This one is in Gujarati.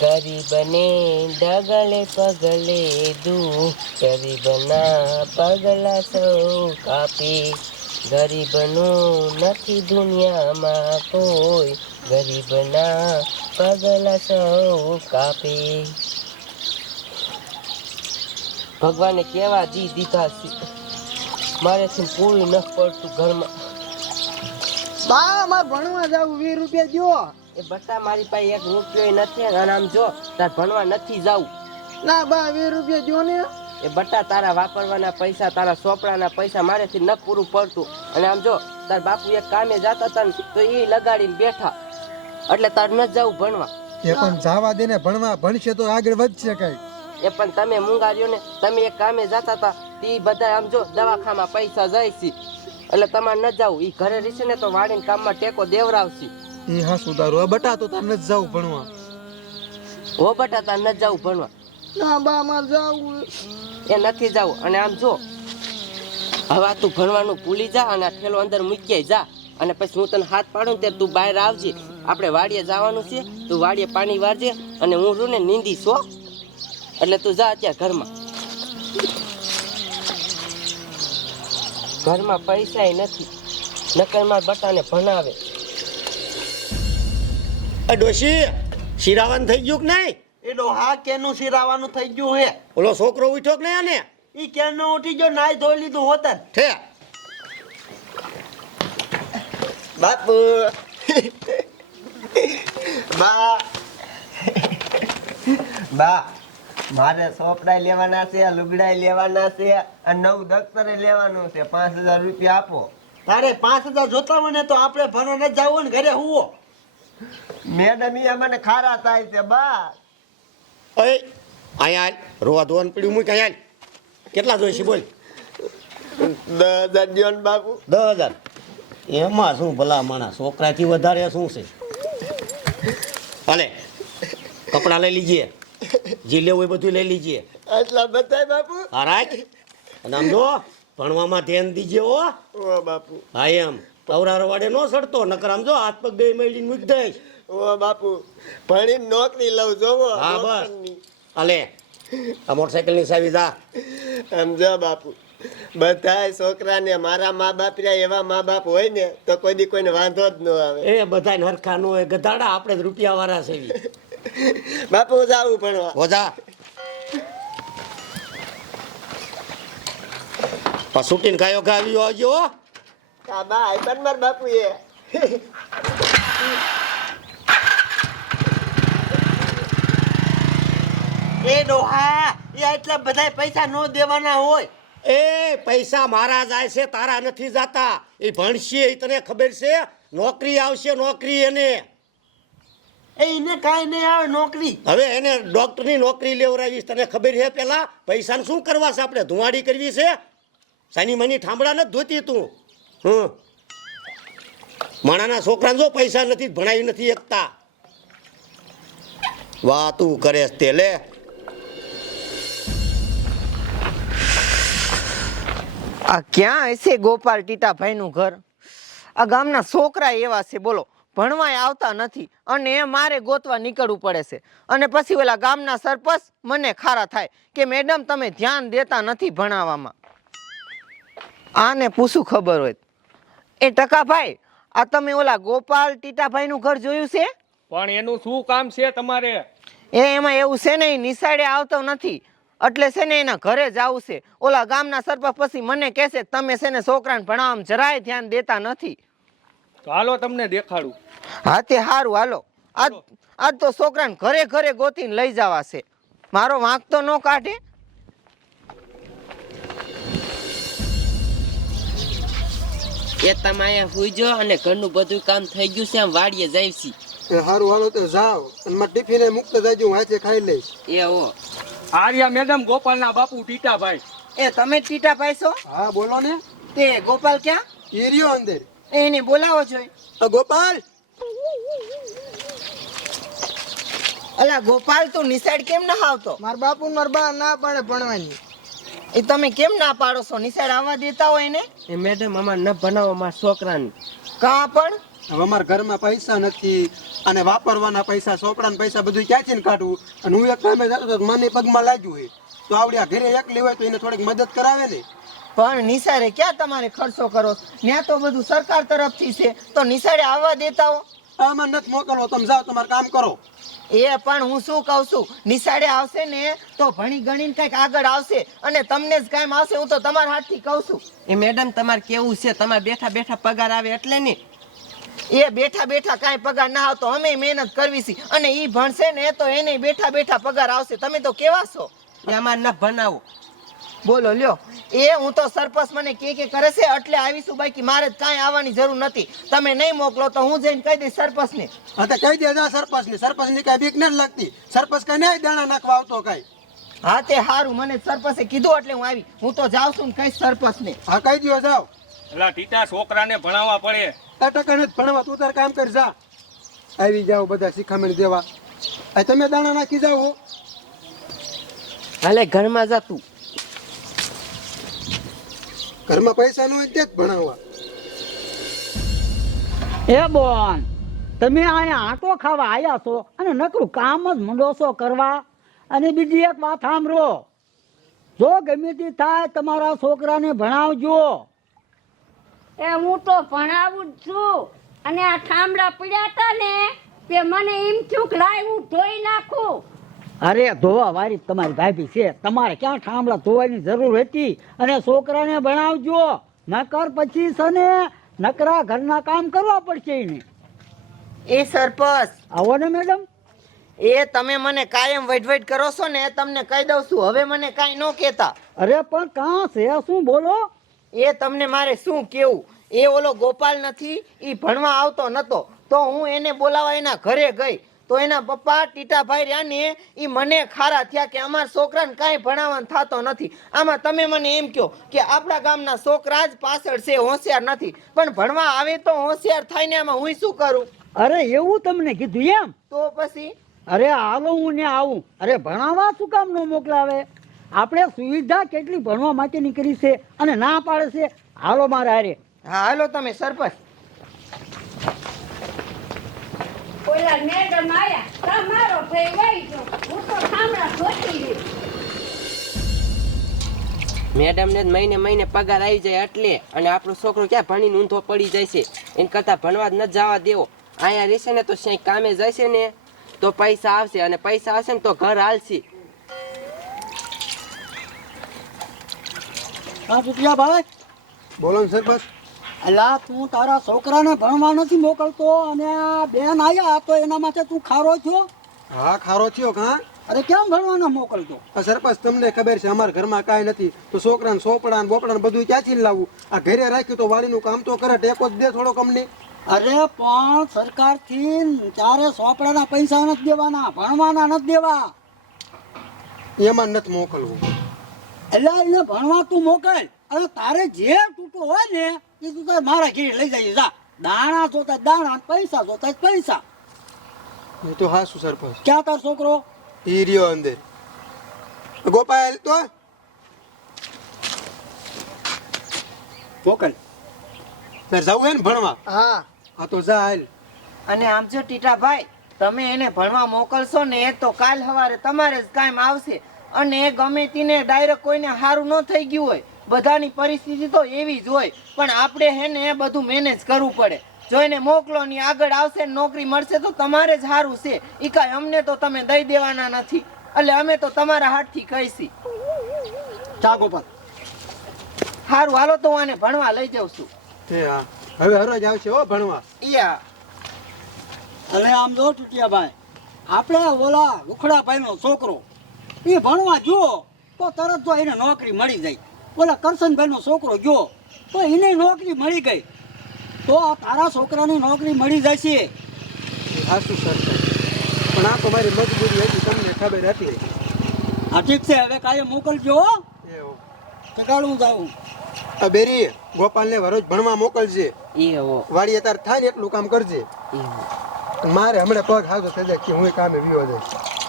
ગરીબને ડગલે પગલે દૂ ગરીબના પગલા સૌ કાપી. ગરીબનું નથી દુનિયામાં કોઈ. ગરીબના પગલા સૌ કાપી. ભગવાને કેવા દી દીધા મારેથી પૂરું ન પડતું ઘરમાં. બા મારે ભણવા જાવું વીસ રૂપિયા દ્યો. એ બટા મારી પાસે એક રૂપિયો નથી અને આમ જો તાર ભણવા નથી જવું ના બા વીસ રૂપિયા જો ને. એ બટા તારા વાપરવાના પૈસા તારા સોપડાના પૈસા મારેથી ન પૂરું પડતું. અને આમ જો તાર બાપુ એક કામે જતા હતા ને તો એ લગાડીને બેઠા. એટલે તાર ન જવું ભણવા. એ પણ જવા દે ને ભણવા ભણશે તો આગળ વધશે કઈ. એ પણ તમે મુંગાર્યો ને તમે એક કામે જતા હતા તે બધા આમ જો દવાખામાં પૈસા જાય છે. એટલે તમારે ન જાવ એ ઘરે રહેશે ને તો વાડીને કામમાં ટેકો દેવરાવશે. એ હા સુધારો. બટા તો તાર નથી જાવ ભણવા. ઓ બટા તાર ન જાવ ભણવા. ના બા મારે જાવું એ નથી જાવ. અને આમ જો હવે તું ભણવાનું ભૂલી જા અને આ ઠેલો અંદર મૂકી જા. અને પછી હું તને હાથ પાડું ત્યારે તું બહાર આવજે. આપણે વાડીએ જવાનું છે તું વાડીએ પાણી વાળજે અને હું રૂને નીંદી છો. એટલે તું જા અત્યારે ઘરમાં. ઘરમાં પૈસા નથી. નકરમાં બટાને ભણાવે. ડોશી શિરાવાન થઈ ગયું કે નહીં? એ ડોહા કેનું શિરાવાનું થઈ ગયું હે? ઓલો છોકરો ઉઠ્યો કે નહીં આને? ઈ કેનો ઉઠી ગયો નાઈ ધોઈ લીધું હોતર છે બાપુ. બા. બા મારે સોપડાય લેવાના છે લુગડાય લેવાના છે અને નવ દફતરે લેવાનું છે પાંચ હજાર રૂપિયા આપો. તારે પાંચ હજાર જોતા હોય ને તો આપણે ભણવા ન જવું ને ઘરે હુવો. મેડમ ઈ મને ખારા થાય છે બા અય અહીંયા હાલ. રોવા ધોવાનું પડ્યું મૂક અહીંયા હાલ. કેટલા જોઈશે બોલ. દસ હજાર દ્યો ને બાપુ. દસ હજાર. એમાં શું ભલા માણસ? છોકરાથી વધારે શું છે? હાલે કપડાં લઈ લીજીએ. જે લેવું એ બધું લઈ લીજીએ. એટલા બતાય બાપુ? હા રાખ. અને આમ જો ભણવામાં ધ્યાન દીજે ઓ બાપુ. હા એમ. તવરાર વાડે નો સડતો નકર આમ જો હાથ પગ બે મેળીને મૂકી દઈશ. ઓ બાપુ ભણીને નોકરી લઉં જોવો હા બસ. અલે આ મોટરસાઇકલની સાવી જા. સમજો બાપુ બધા છોકરાને મારા મા બાપ રહ્યા એવા મા બાપ હોય ને તો કોઈ દી કોઈને વાંધો જ ન આવે. એ બધા હરખા નો હોય ગધાડા આપણે જ રૂપિયા વાળા છે. બાપુ જાવું ભણવા. હોજા પા સુટીને ગાયો ગાવ્યો આવજો હો. આ બા આઈ માર બાપુ એ એ ડોહા એ એટલા બધા પૈસા નો દેવાના હોય. એ પૈસા મારા જાય છે તારા નથી જાતા. એ ભણશે એ તને ખબર છે? નોકરી આવશે નોકરી એને. એ એને કાંઈ નહીં આવે નોકરી. હવે એને ડોક્ટરની નોકરી લેવડાવીશ તને ખબર છે પેલા? પૈસાને શું કરવા છે આપણે? ધુવાડી કરવી છે? સાની મની ઠામડા નથી ધોતી તું. હમ માણાના છોકરાને જો પૈસા નથી, ભણાવી નથી એકતા. વાહ તું કરે તે, લે. આ ક્યાં હશે ગોપાલ ટીટાભાઈ નું ઘર? આ ગામના છોકરા એવા છે, બોલો. ભણવાય આવતા નથી, અને એ મારે ગોતવા નીકળવું પડે છે. અને પછી ઓલા ગામના સરપંચ મને ખારા થાય કે, મેડમ, તમે ધ્યાન દેતા નથી ભણાવવામાં. આને પૂછું ખબર હોય એ ટકાભાઈ આ તમે ઓલા ગોપાલ ટીટાભાઈ નું ઘર જોયું છે? પણ એનું શું કામ છે તમારે? એ એમાં એવું છે ને નિશાળે આવતો નથી. એટલે છે ને એના ઘરે જવું છે. ઓલા ગામના સરપંચ પછી મને કહેશે તમે છે ને છોકરાને ભણાવવામાં જરાય ધ્યાન દેતા નથી. તો હાલો તમને દેખાડું. હા તે સારું હાલો. આજ આજ તો છોકરાને ઘરે ઘરે ગોતીને લઈ જવા છે મારો વાંક તો ન કાઢે. એ તમે અહીંયા સુઈજો અને ઘરનું બધું કામ થઈ ગયું છે આમ વાડીએ જાય છે. એ હારું હાલો તો જાઓ. અને મારે ટિફિને મૂકતા જાજો હું હાથે ખાઈ લઈશ. એ હો. આર્યા મેડમ ગોપાલના બાપુ ટીટાભાઈ. એ તમે ટીટાભાઈ છો? હા બોલો ને. તે ગોપાલ ક્યાં? એ રહ્યો અંદર. એને બોલાવો જોઈએ તો ગોપાલ! અલા ગોપાલ તું નિસાઈડ કેમ ના આવતો મારા બાપુ મારા બા ના પાડે ભણવાની. એ તમે કેમ ના પાડો છો? નિશાળ આવવા દેતા હોય ને એ મેડમ અમારે ન ભણાવો મારા છોકરાને. કાં પણ? હવે અમારા ઘરમાં પૈસા નથી અને વાપરવાના પૈસા છોકરાને પૈસા બધું ક્યાંથી ને કાઢવું? અને હું એક કામે જતો તો મને પગમાં લાગ્યું હોય તો આવડ્યા આ ઘરે એકલી હોય તો એને થોડીક મદદ કરાવે ને. પણ નિસારે ક્યાં તમારે ખર્ચો કરો? ત્યાં તો બધું સરકાર તરફથી છે. તો નિસારે આવવા દેતા હો. આમાં નથી મોકલવો તમે જાઓ તમારે કામ કરો. એ પણ હું શું કહું છું? નિશાળે આવશે ને તો ભણી ગણીને કંઈક આગળ આવશે અને તમને જ કાંઈ આવશે હું તો તમારા હાથથી કહું છું. એ મેડમ તમારે કેવું છે? તમારે બેઠા બેઠા પગાર આવે એટલે ને. એ બેઠા બેઠા કાંઈ પગાર ના આવતો અમે મહેનત કરવી છે. અને એ ભણશે ને તો એને બેઠા બેઠા પગાર આવશે. તમે તો કેવા છો? એ અમારે ન ભણાવો. બોલો લ્યો. એ હું તો સરપંચ મને કે કે કરે છે એટલે આવીશું બાકી મારે જ કાંઈ આવવાની જરૂર નથી. તમે નહીં મોકલો તો હું જઈને કહી દઈશ સરપંચને. હા તો કહી દેજો જા સરપંચ ને સરપંચની કઈ બીક નથી લાગતી. સરપંચ કઈ નહીં દાણા નાખવા આવતો કઈ. હા તે સારું મને સરપંચે કીધું એટલે હું આવી. હું તો જાઉં છું ને કહીશ સરપંચને. હા કહી દો જાઓ. એટલે ટીટા છોકરાને ભણાવવા પડે. ટકા નથી ભણવા. તું તાર કામ કરી જા. આવી જાઓ બધા શિખામણ દેવા. આ તમે દાણા નાખી જાઓ હો. હાલે ઘરમાં જા તું. ઘરમાં પૈસા ન હોય ત્યાં જ ભણાવવા. એ બોન તમે અહીંયા આંટો ખાવા આવ્યા છો અને નકરું કામ જ મંડોસો કરવા. અને બીજી એક વાત સાંભળો. જો ગમે તે થાય તમારા છોકરાને ભણાવજો. એ હું તો ભણાવું જ છું. અને આ ઠામડા પડ્યા હતા ને તે મને એમ થયું કે લાય હું ધોઈ નાખું. અરે ધોવા વારી તમારી ભાભી છે. તમારે ક્યાં ઠામડા ધોવાની જરૂર હતી? અને છોકરાને ભણાવજો. નકર પછી છે ને નકરા ઘરના કામ કરવા પડશે એને. એ સરપંચ. આવો ને મેડમ. એ તમે મને કાયમ વૈટ કરો છો ને તમને કહી દઉં છું. હવે મને કાંઈ ન કહેતા. અરે પણ કાં છે? શું બોલો? એ તમને મારે શું કેવું? એ ઓલો ગોપાલ નથી એ ભણવા આવતો નતો. તો હું એને બોલાવા એના ઘરે ગઈ. તો એના પપ્પા ટીટાભાઈ રહ્યા ને એ મને ખારા થયા કે અમારા છોકરાને કાંઈ ભણાવવાનું થતો નથી. આમાં તમે મને એમ કહો કે આપણા ગામના છોકરા જ પાછળ છે હોશિયાર નથી. પણ ભણવા આવે તો હોશિયાર થાય ને આમાં હું શું કરું? અરે એવું તમને કીધું એમ? તો પછી? અરે હાલો હું ને આવું. અરે ભણાવવા શું કામ ન મોકલાવે? આપણે સુવિધા કેટલી ભણવા માટેની કરી છે અને ના પાડે છે? હાલો મારે હારે. હા હાલો તમે સરપંચ. ઓલા મેડમ આયા તમારો ભાઈ વહી ગયો. હું તો ઠામડા ધોતી રહી. મેડમને જ મહિને મહિને પગાર આવી જાય એટલે અને આપણો છોકરો ક્યાં ભણીને ઊંધો પડી જાય છે? એને કરતા ભણવા જ ન જવા દેવો. અહીંયા રહેશે ને તો ક્યાંય કામે જશે ને. તો પૈસા આવશે અને પૈસા આવશે ને તો ઘર હાલશે. હા ભાઈ. બોલો ને સરપંચ. અલા તું તારા છોકરાને ભણવા નથી મોકલતો અને આ બેન આવ્યા તો એના માટે તું ખારો છો હા ખારો થયો કા? અરે કેમ ભણવાના મોકલતો? સરપંચ તમને ખબર છે અમારા ઘરમાં કાંઈ નથી. તો છોકરાને સોપડા ને બોપડા બધું ક્યાંથી લાવવું આ ઘરે રાખ્યું તો વાડીનું કામ તો કરે ટેકો જ દે થોડો કમની. અરે પણ સરકારથી ચારે સોપડાના પૈસા નથી દેવાના ભણવાના નથી દેવા. એમાં નથી મોકલવું. એટલે એને ભણવા તું મોકલ. અને તારે જે તૂટો હોય ને એ તું તારે મારા ઘેર લઈ જાય જા. દાણા જોતા દાણા પૈસા જોતા પૈસા. એ તો હા શું સરપંચ. ક્યાં તાર છોકરો? ઈ રહ્યો અંદર. ગોપાલ તો મોકલ તારે જવું હે ને ભણવા? હા. હા તો જા હાલ. અને આમ જો ટીટાભાઈ તમે એને ભણવા મોકલશો ને તો કાલ સવારે તમારે જ કાયમ આવશે. અને ગમે તીને ડાયરેક્ટ કોઈને સારું ન થઈ ગયું હોય. બધાની પરિસ્થિતિ તો એવી જ હોય. પણ આપણે હે ને એ બધું મેનેજ કરવું પડે. જોઈને મોકલો ની આગળ આવશે ને નોકરી મળશે તો તમારે જ સારું છે. એ કાંઈ અમને તો તમે દઈ દેવાના નથી. એટલે અમે તો તમારા હાથથી કહીશી. ચા ગોપાલ. સારું હાલો તો હું આને ભણવા લઈ જાઉં છું. એ હા. હવે હરોજ આવશે હો ભણવા. યા અરે આમ જો ટુટિયાભાઈ આપણે ઓલા લુખડાભાઈનો છોકરો એ ભણવા જુઓ તો તરત તો એને નોકરી મળી જાય. ઓલા કરશનભાઈનો છોકરો ગયો તો એને નોકરી મળી ગઈ. તો આ તારા છોકરાની નોકરી મળી જશે. છે પણ આ તો મારી મજબૂરી હતી તમને ખબર હતી. હા ઠીક છે હવે કાલે મોકલજો. ચગાડું જાઉં. આ બેરી ગોપાલને વરોજ ભણવા મોકલજે. એ હો વાડી અત્યારે થાય ને એટલું કામ કરજે. મારે હમણાં પગ હાથો થઈ જાય કે હું એ કામે વિયો જઈશ.